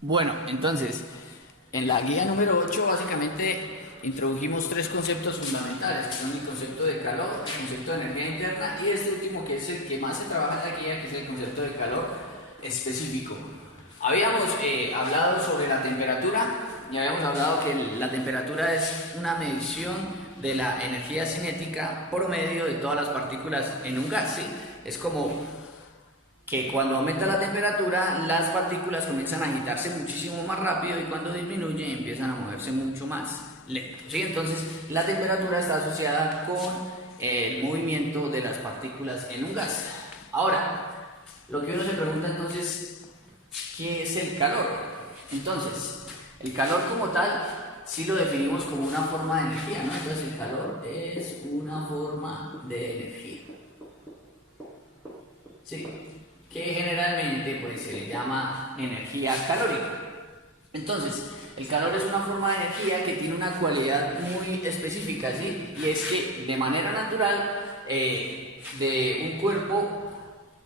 Bueno, entonces, en la guía número 8 básicamente introdujimos tres conceptos fundamentales, que son el concepto de calor, el concepto de energía interna y este último que es el que más se trabaja en la guía, que es el concepto de calor específico. Habíamos hablado sobre la temperatura y habíamos hablado que la temperatura es una medición de la energía cinética promedio de todas las partículas en un gas, ¿sí? Es como que cuando aumenta la temperatura, las partículas comienzan a agitarse muchísimo más rápido y cuando disminuye empiezan a moverse mucho más lento, ¿sí? Entonces, la temperatura está asociada con el movimiento de las partículas en un gas. Ahora, lo que uno se pregunta entonces, ¿qué es el calor? Entonces, el calor como tal, sí lo definimos como una forma de energía, ¿no? Entonces, el calor es una forma de energía, ¿sí? Que generalmente pues se le llama energía calórica. Entonces, el calor es una forma de energía que tiene una cualidad muy específica, ¿sí? Y es que de manera natural, de un cuerpo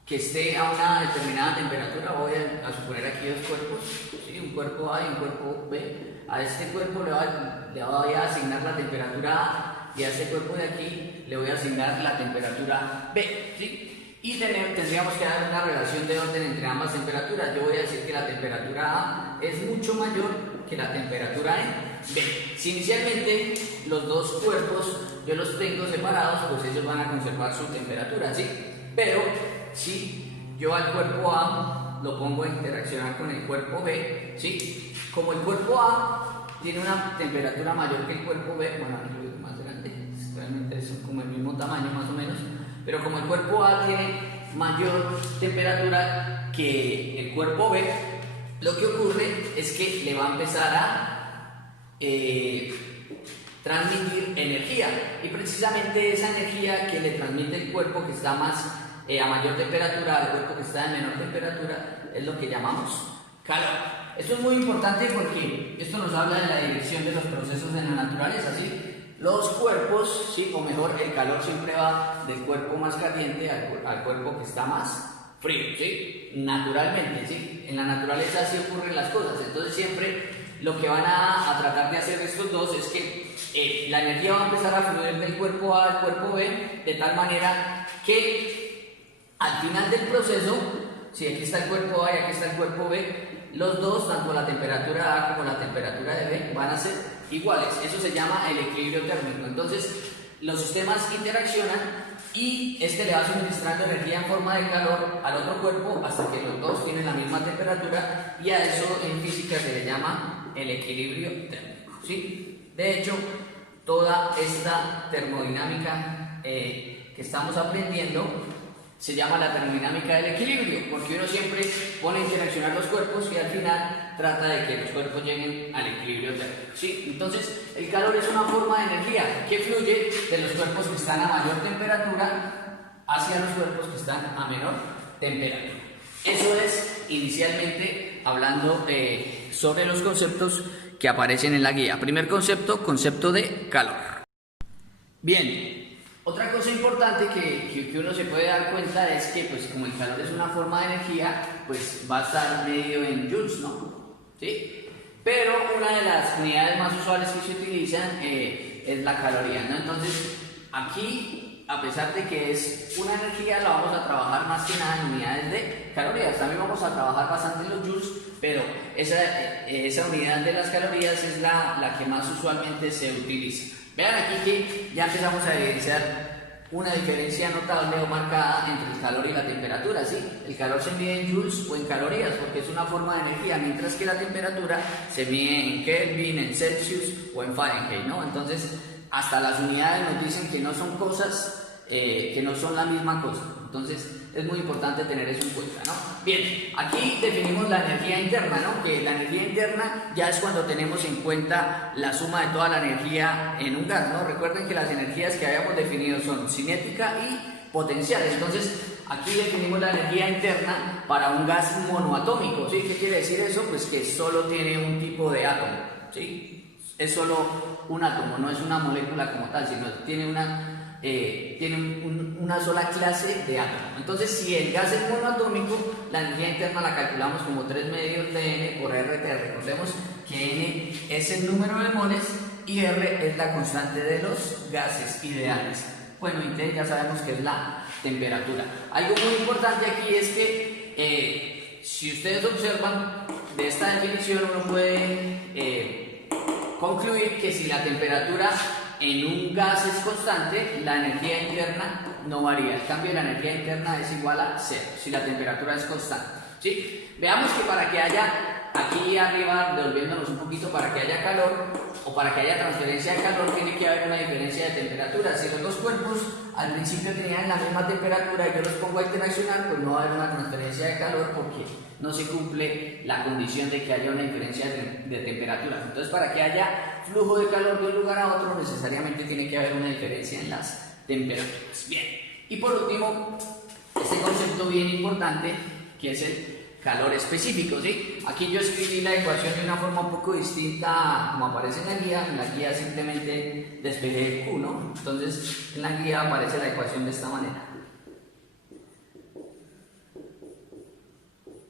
que esté a una determinada temperatura, voy a suponer aquí dos cuerpos, ¿sí? Un cuerpo A y un cuerpo B, a este cuerpo le voy a asignar la temperatura A y a este cuerpo de aquí le voy a asignar la temperatura B, ¿sí? Y tendríamos que dar una relación de orden entre ambas temperaturas. Yo voy a decir que la temperatura A es mucho mayor que la temperatura B. Si inicialmente los dos cuerpos yo los tengo separados, pues ellos van a conservar su temperatura, ¿sí? Pero si yo al cuerpo A lo pongo a interaccionar con el cuerpo B, ¿sí? Como el cuerpo A tiene una temperatura mayor que el cuerpo B, bueno, aquí lo digo más grande, realmente son como el mismo tamaño más o menos, pero como el cuerpo A tiene mayor temperatura que el cuerpo B, lo que ocurre es que le va a empezar a transmitir energía, y precisamente esa energía que le transmite el cuerpo que está a mayor temperatura al cuerpo que está en menor temperatura es lo que llamamos calor. Esto es muy importante porque esto nos habla de la dirección de los procesos en la naturaleza, ¿sí? Los cuerpos, sí, o mejor, el calor siempre va del cuerpo más caliente al cuerpo que está más frío, ¿sí? Naturalmente, ¿sí? En la naturaleza así ocurren las cosas. Entonces siempre lo que van a tratar de hacer estos dos es que la energía va a empezar a fluir del cuerpo A al cuerpo B de tal manera que al final del proceso, si aquí está el cuerpo A y aquí está el cuerpo B, los dos, tanto la temperatura A como la temperatura de B, van a ser iguales. Eso se llama el equilibrio térmico. Entonces, los sistemas interaccionan y este le va suministrando energía en forma de calor al otro cuerpo hasta que los dos tienen la misma temperatura, y a eso en física se le llama el equilibrio térmico, ¿sí? De hecho, toda esta termodinámica que estamos aprendiendo se llama la termodinámica del equilibrio, porque uno siempre pone a interaccionar los cuerpos y al final trata de que los cuerpos lleguen al equilibrio térmico, ¿sí? Entonces, el calor es una forma de energía que fluye de los cuerpos que están a mayor temperatura hacia los cuerpos que están a menor temperatura. Eso es inicialmente hablando sobre los conceptos que aparecen en la guía. Primer concepto, concepto de calor. Bien. Otra cosa importante que uno se puede dar cuenta es que, pues, como el calor es una forma de energía, pues va a estar medido en joules, ¿no? ¿Sí? Pero una de las unidades más usuales que se utilizan es la caloría, ¿no? Entonces, aquí, a pesar de que es una energía, la vamos a trabajar más que nada en unidades de calorías. También vamos a trabajar bastante en los joules, pero esa unidad de las calorías es la que más usualmente se utiliza. Vean aquí que ya empezamos a evidenciar una diferencia notable o marcada entre el calor y la temperatura, ¿sí? El calor se mide en joules o en calorías porque es una forma de energía, mientras que la temperatura se mide en Kelvin, en Celsius o en Fahrenheit, ¿no? Entonces, hasta las unidades nos dicen que no son cosas, que no son la misma cosa. Entonces, es muy importante tener eso en cuenta, ¿no? Bien, aquí definimos la energía interna, ¿no? Que la energía interna ya es cuando tenemos en cuenta la suma de toda la energía en un gas, ¿no? Recuerden que las energías que habíamos definido son cinética y potencial. Entonces, aquí definimos la energía interna para un gas monoatómico, ¿sí? ¿Qué quiere decir eso? Pues que solo tiene un tipo de átomo, ¿sí? Es solo un átomo, no es una molécula como tal, sino tiene tiene una sola clase de átomo. Entonces, si el gas es monoatómico, la energía interna la calculamos como 3 medios de N por RT. Recordemos que N es el número de moles y R es la constante de los gases ideales. Bueno, y T ya sabemos que es la temperatura. Algo muy importante aquí es que si ustedes observan de esta definición, uno puede concluir que si la temperatura en un gas es constante, la energía interna no varía. En cambio, la energía interna es igual a 0 si la temperatura es constante, ¿sí? Veamos que para que haya, aquí arriba, devolviéndonos un poquito, para que haya calor o para que haya transferencia de calor, tiene que haber una diferencia de temperatura. Si los dos cuerpos al principio tenían la misma temperatura y yo los pongo a interaccionar, pues no va a haber una transferencia de calor porque no se cumple la condición de que haya una diferencia de temperaturas. Entonces, para que haya flujo de calor de un lugar a otro, necesariamente tiene que haber una diferencia en las temperaturas. Bien, y por último, este concepto bien importante, que es el calor específico, ¿sí? Aquí yo escribí la ecuación de una forma un poco distinta a como aparece en la guía simplemente despejé Q, ¿no? Entonces, en la guía aparece la ecuación de esta manera.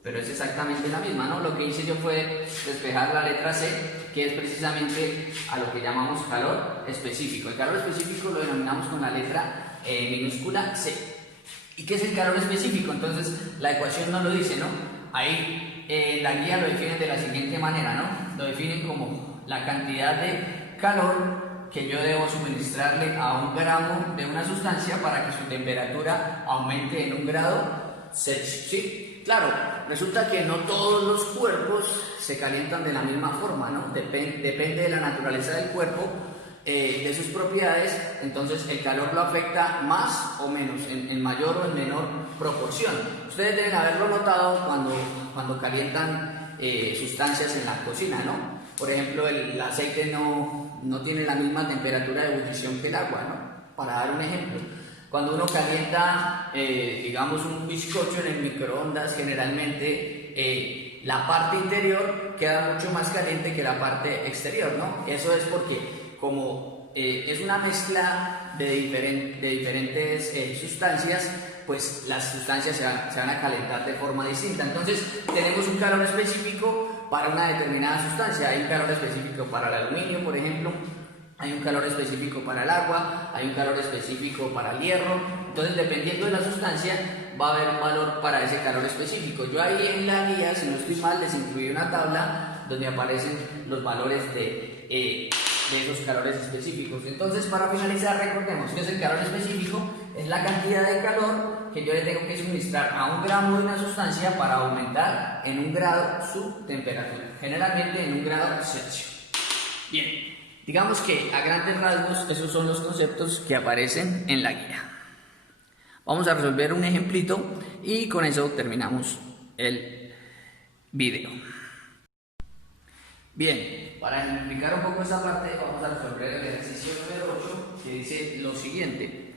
Pero es exactamente la misma, ¿no? Lo que hice yo fue despejar la letra C, que es precisamente a lo que llamamos calor específico. El calor específico lo denominamos con la letra minúscula C. ¿Y qué es el calor específico? Entonces, la ecuación no lo dice, ¿no? Ahí la guía lo definen de la siguiente manera, ¿no? Lo definen como la cantidad de calor que yo debo suministrarle a 1 gramo de una sustancia para que su temperatura aumente en 1 grado Celsius, ¿sí? Claro, resulta que no todos los cuerpos se calientan de la misma forma, ¿no? Depende de la naturaleza del cuerpo, de sus propiedades, entonces el calor lo afecta más o menos, en mayor o en menor proporción. Ustedes deben haberlo notado cuando calientan sustancias en la cocina, ¿no? Por ejemplo, el aceite no tiene la misma temperatura de ebullición que el agua, ¿no? Para dar un ejemplo. Cuando uno calienta, digamos, un bizcocho en el microondas, generalmente la parte interior queda mucho más caliente que la parte exterior, ¿no? Eso es porque como es una mezcla de diferentes sustancias, pues las sustancias se van a calentar de forma distinta. Entonces tenemos un calor específico para una determinada sustancia. Hay un calor específico para el aluminio, por ejemplo. Hay un calor específico para el agua, hay un calor específico para el hierro. Entonces, dependiendo de la sustancia, va a haber un valor para ese calor específico. Yo ahí en la guía, si no estoy mal, les incluí una tabla donde aparecen los valores de esos calores específicos. Entonces, para finalizar, recordemos que es el calor específico, es la cantidad de calor que yo le tengo que suministrar a 1 gramo de una sustancia para aumentar en 1 grado su temperatura, generalmente en 1 grado Celsius. Bien. Digamos que a grandes rasgos esos son los conceptos que aparecen en la guía. Vamos a resolver un ejemplito y con eso terminamos el video. Bien, para ejemplificar un poco esta parte vamos a resolver el ejercicio número 8 que dice lo siguiente.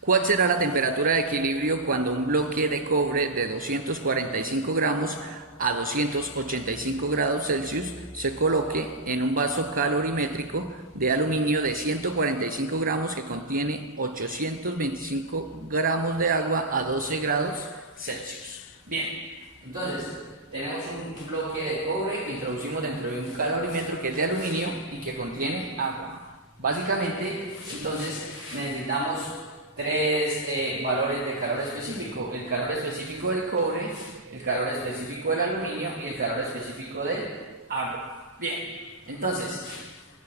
¿Cuál será la temperatura de equilibrio cuando un bloque de cobre de 245 gramos a 285 grados Celsius se coloque en un vaso calorimétrico de aluminio de 145 gramos que contiene 825 gramos de agua a 12 grados Celsius? Bien, entonces tenemos un bloque de cobre que introducimos dentro de un calorímetro que es de aluminio y que contiene agua. Básicamente, entonces necesitamos tres valores de calor específico: el calor específico del cobre, el calor específico del aluminio y el calor específico del agua. Bien, entonces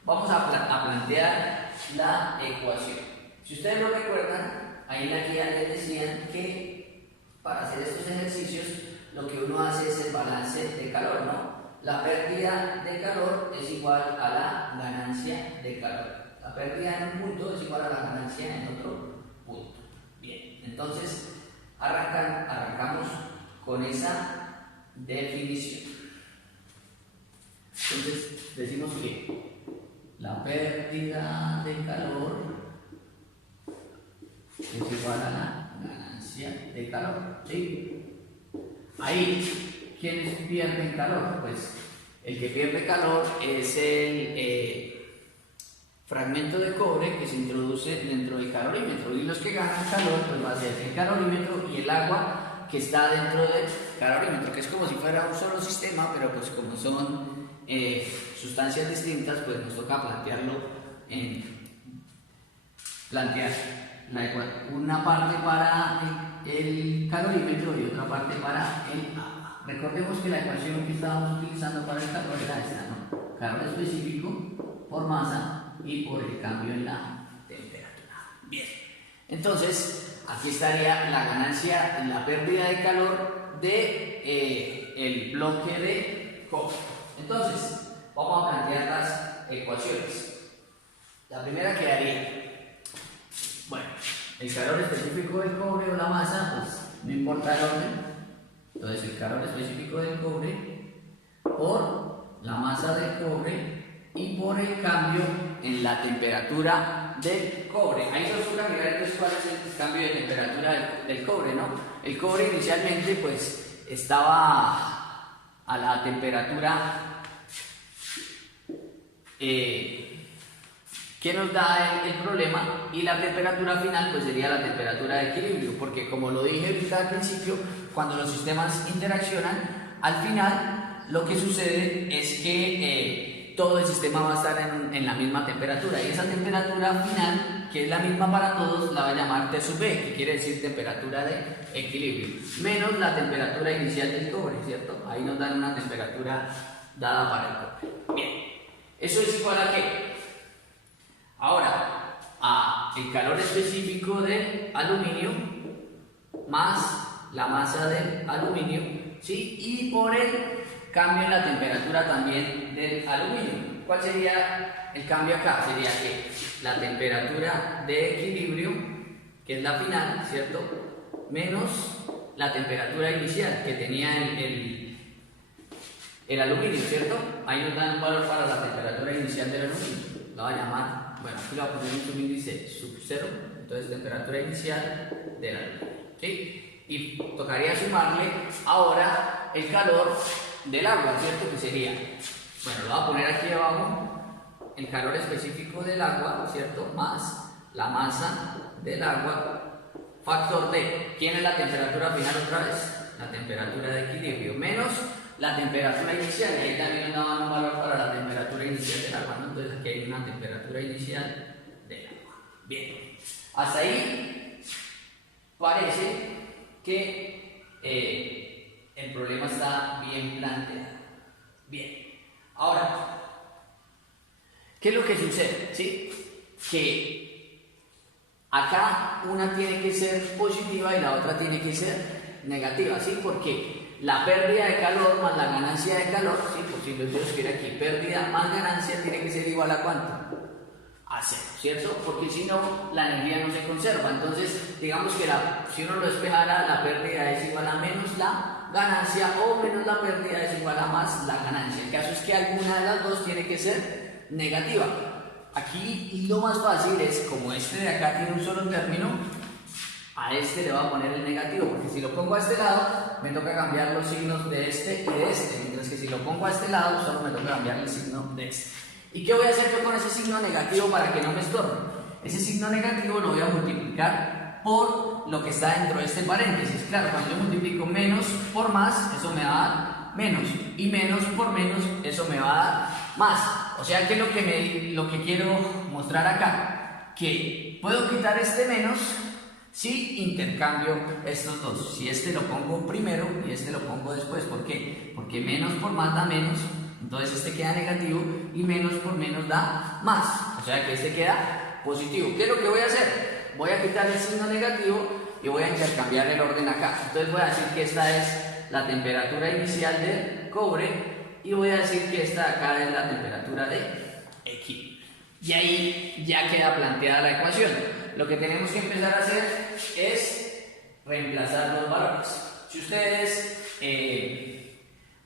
vamos a plantear la ecuación. Si ustedes lo recuerdan, ahí en la guía les decían que para hacer estos ejercicios lo que uno hace es el balance de calor, ¿no? La pérdida de calor es igual a la ganancia de calor. La pérdida en un punto es igual a la ganancia en otro punto. Bien, entonces arrancamos con esa definición. Entonces decimos que la pérdida de calor es igual a la ganancia de calor, ¿sí? Ahí, ¿quiénes pierden calor? Pues el que pierde calor es fragmento de cobre que se introduce dentro del calorímetro, y los que ganan calor pues va a ser el calorímetro y el agua que está dentro del calorímetro, que es como si fuera un solo sistema, pero pues como son sustancias distintas, pues nos toca plantear una parte para el calorímetro y otra parte para el agua. Recordemos que la ecuación que estábamos utilizando para el calor era esta, ¿no? Calor específico por masa y por el cambio en la temperatura. Bien, entonces aquí estaría la ganancia, la pérdida de calor de el bloque de cobre. Entonces, vamos a plantear las ecuaciones. La primera quedaría, bueno, el calor específico del cobre o la masa, pues no importa el orden. Entonces, el calor específico del cobre por la masa del cobre y por el cambio en la temperatura del cobre. Ahí nos toca mirar entonces cuál es el cambio de temperatura del cobre, ¿no? El cobre inicialmente pues estaba a la temperatura que nos da el problema, y la temperatura final pues sería la temperatura de equilibrio, porque como lo dije ahorita al principio, cuando los sistemas interaccionan, al final lo que sucede es que todo el sistema va a estar en la misma temperatura, y esa temperatura final, que es la misma para todos, la va a llamar T sub B, que quiere decir temperatura de equilibrio, menos la temperatura inicial del cobre, ¿cierto? Ahí nos dan una temperatura dada para el cobre. Bien, ¿eso es igual a qué? Ahora, a el calor específico del aluminio más la masa del aluminio, ¿sí? Y por el cambio en la temperatura también del aluminio. ¿Cuál sería el cambio acá? Sería que la temperatura de equilibrio, que es la final, ¿cierto? Menos la temperatura inicial que tenía el aluminio, ¿cierto? Ahí nos dan un valor para la temperatura inicial del aluminio. La voy a llamar, bueno, aquí lo voy a poner un subíndice sub 0, entonces temperatura inicial del aluminio, ¿sí? Y tocaría sumarle ahora el calor del agua, ¿cierto? Que sería, bueno, lo voy a poner aquí abajo, el calor específico del agua, ¿cierto? Más la masa del agua, factor D. ¿Quién es la temperatura final otra vez? La temperatura de equilibrio, menos la temperatura inicial, y ahí también nos daban un valor para la temperatura inicial del agua, ¿no? Entonces aquí hay una temperatura inicial del agua. Bien, hasta ahí parece que el problema está bien planteado. Bien, ahora, ¿qué es lo que sucede? ¿Sí? Que acá una tiene que ser positiva y la otra tiene que ser negativa, ¿sí? Porque la pérdida de calor más la ganancia de calor, ¿sí? Pues si lo Dios quiere aquí, pérdida más ganancia tiene que ser igual a ¿cuánto? A 0, ¿cierto? Porque si no, la energía no se conserva. Entonces, digamos que si uno lo despejara, la pérdida es igual a menos la ganancia, o menos la pérdida es igual a más la ganancia. El caso es que alguna de las dos tiene que ser negativa. Aquí lo más fácil es, como este de acá tiene un solo término, a este le voy a poner el negativo, porque si lo pongo a este lado, me toca cambiar los signos de este y de este, mientras que si lo pongo a este lado, solo me toca cambiar el signo de este. ¿Y qué voy a hacer yo con ese signo negativo para que no me estorbe? Ese signo negativo lo voy a multiplicar por lo que está dentro de este paréntesis. Claro, cuando yo multiplico menos por más, eso me va a dar menos, y menos por menos, eso me va a dar más. O sea que lo que quiero mostrar acá, que puedo quitar este menos si intercambio estos dos. Si este lo pongo primero y este lo pongo después. ¿Por qué? Porque menos por más da menos, entonces este queda negativo, y menos por menos da más. O sea que este queda positivo. ¿Qué es lo que voy a hacer? Voy a quitar el signo negativo y voy a intercambiar el orden acá. Entonces voy a decir que esta es la temperatura inicial del cobre, y voy a decir que esta de acá es la temperatura de equilibrio. Y ahí ya queda planteada la ecuación. Lo que tenemos que empezar a hacer es reemplazar los valores. Si ustedes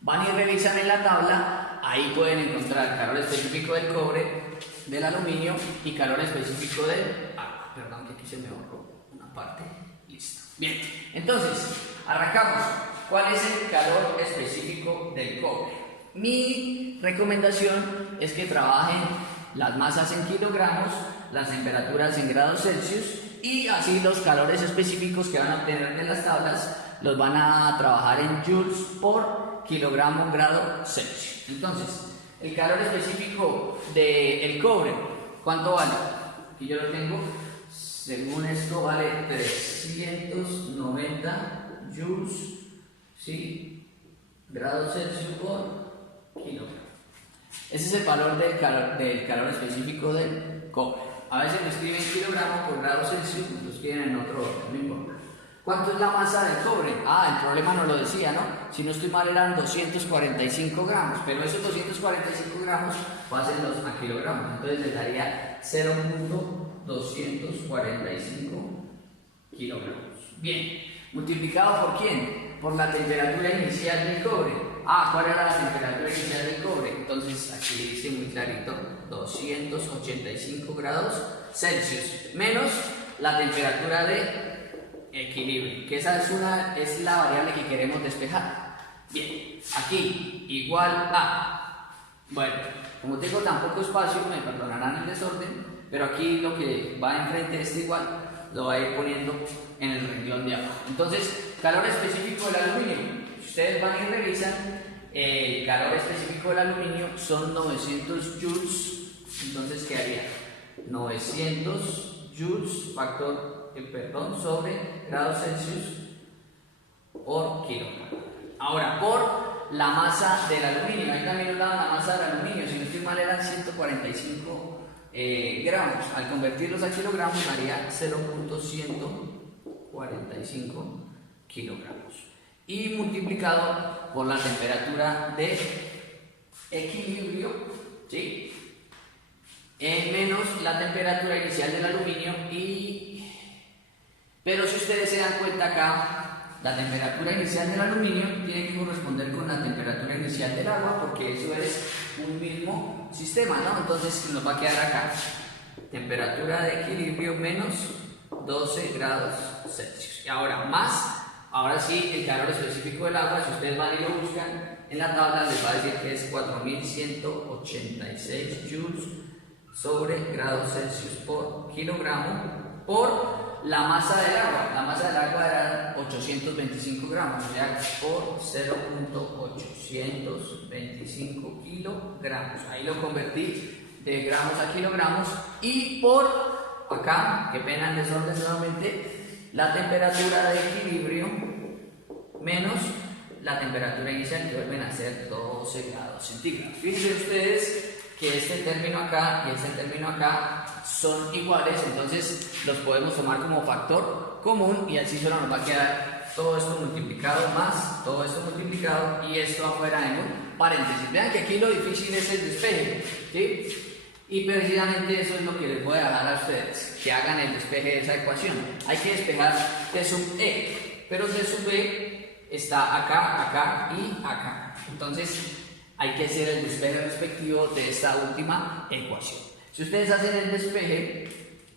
van y revisan en la tabla, ahí pueden encontrar calor específico del cobre, del aluminio, y calor específico del agua. Perdón, que aquí se me borró una parte. Listo. Bien, entonces, arrancamos. ¿Cuál es el calor específico del cobre? Mi recomendación es que trabajen las masas en kilogramos, las temperaturas en grados Celsius y así los calores específicos que van a obtener de las tablas los van a trabajar en joules por kilogramo grado Celsius. Entonces, el calor específico del cobre, ¿cuánto vale? Aquí yo lo tengo, según esto vale 390 joules, ¿sí? Grados Celsius por kilogramo. Ese es el valor del calor específico del cobre. A veces lo escriben en kilogramos por grados Celsius, lo escriben en otro orden, no importa. ¿Cuánto es la masa del cobre? El problema no lo decía, ¿no? Si no estoy mal eran 245 gramos, pero esos 245 gramos pásenlos a kilogramos, entonces les daría 0.245 kilogramos. Bien, ¿multiplicado por quién? Por la temperatura inicial del cobre. ¿Cuál era la temperatura inicial del cobre? Entonces aquí dice muy clarito, 285 grados Celsius, menos la temperatura de equilibrio, que esa es la variable que queremos despejar. Bien, aquí igual a, bueno, como tengo tan poco espacio, me perdonarán el desorden, pero aquí lo que va enfrente de este igual, lo voy a ir poniendo en el renglón de abajo. Entonces, calor específico del aluminio, si ustedes van y revisan, el calor específico del aluminio son 900 joules, entonces quedaría 900 joules sobre grados Celsius por kilogramo. Ahora, por la masa del aluminio, ahí también nos daban la masa del aluminio, si no estoy mal eran 145 gramos, al convertirlos a kilogramos daría 0.145 kilogramos y multiplicado por la temperatura de equilibrio, ¿sí? Menos la temperatura inicial del aluminio pero si ustedes se dan cuenta acá, la temperatura inicial del aluminio tiene que corresponder con la temperatura inicial del agua porque eso es un mismo sistema, ¿no? Entonces nos va a quedar acá, temperatura de equilibrio menos 12 grados Celsius. Y ahora sí, el calor específico del agua, si ustedes van y lo buscan en la tabla, les va a decir que es 4186 joules sobre grados Celsius por kilogramo por la masa del agua. La masa del agua era 825 gramos, o sea, por 0.825 kilogramos. Ahí lo convertí de gramos a kilogramos y por acá, que pena el desorden nuevamente, la temperatura de equilibrio menos la temperatura inicial, que vuelven a ser 12 grados centígrados. Fíjense ustedes que este término acá y este término acá son iguales, entonces los podemos tomar como factor común y así solo nos va a quedar todo esto multiplicado más todo esto multiplicado y esto afuera en un paréntesis. Vean que aquí lo difícil es el despeje, ¿sí? Y precisamente eso es lo que les voy a dejar a ustedes, que hagan el despeje de esa ecuación. Hay que despejar T sub E, pero T sub E está acá, acá y acá. Entonces hay que hacer el despeje respectivo de esta última ecuación. Si ustedes hacen el despeje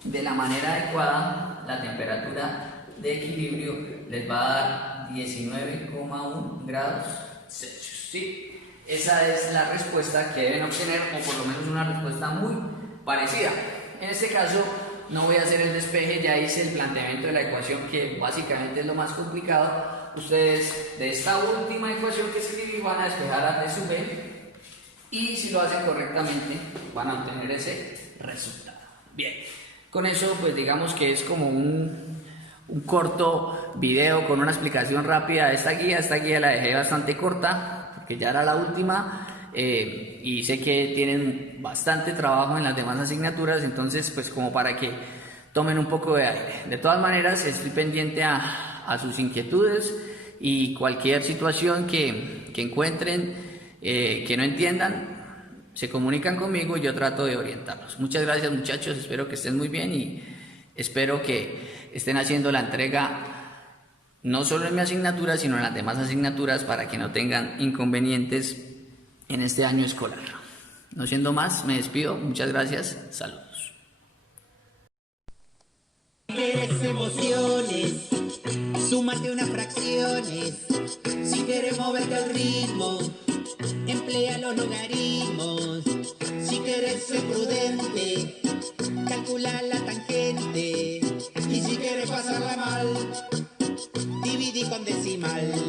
de la manera adecuada, la temperatura de equilibrio les va a dar 19,1 grados Celsius. ¿Sí? Esa es la respuesta que deben obtener, o por lo menos una respuesta muy parecida. En este caso no voy a hacer el despeje, ya hice el planteamiento de la ecuación que básicamente es lo más complicado. Ustedes de esta última ecuación que escribí van a despejar a T sub B y si lo hacen correctamente van a obtener ese resultado. Bien, con eso pues digamos que es como un corto video con una explicación rápida de esta guía la dejé bastante corta porque ya era la última y sé que tienen bastante trabajo en las demás asignaturas, entonces pues como para que tomen un poco de aire. De todas maneras estoy pendiente a sus inquietudes y cualquier situación que encuentren que no entiendan, se comunican conmigo y yo trato de orientarlos. Muchas gracias muchachos, espero que estén muy bien y espero que estén haciendo la entrega no solo en mi asignatura, sino en las demás asignaturas para que no tengan inconvenientes en este año escolar. No siendo más, me despido, muchas gracias, saludos. Quieres emociones, súmate unas fracciones, si quieres moverte al ritmo emplea los logaritmos. Si quieres ser prudente, calcula la tangente. Y si quieres pasarla mal, dividí con decimal.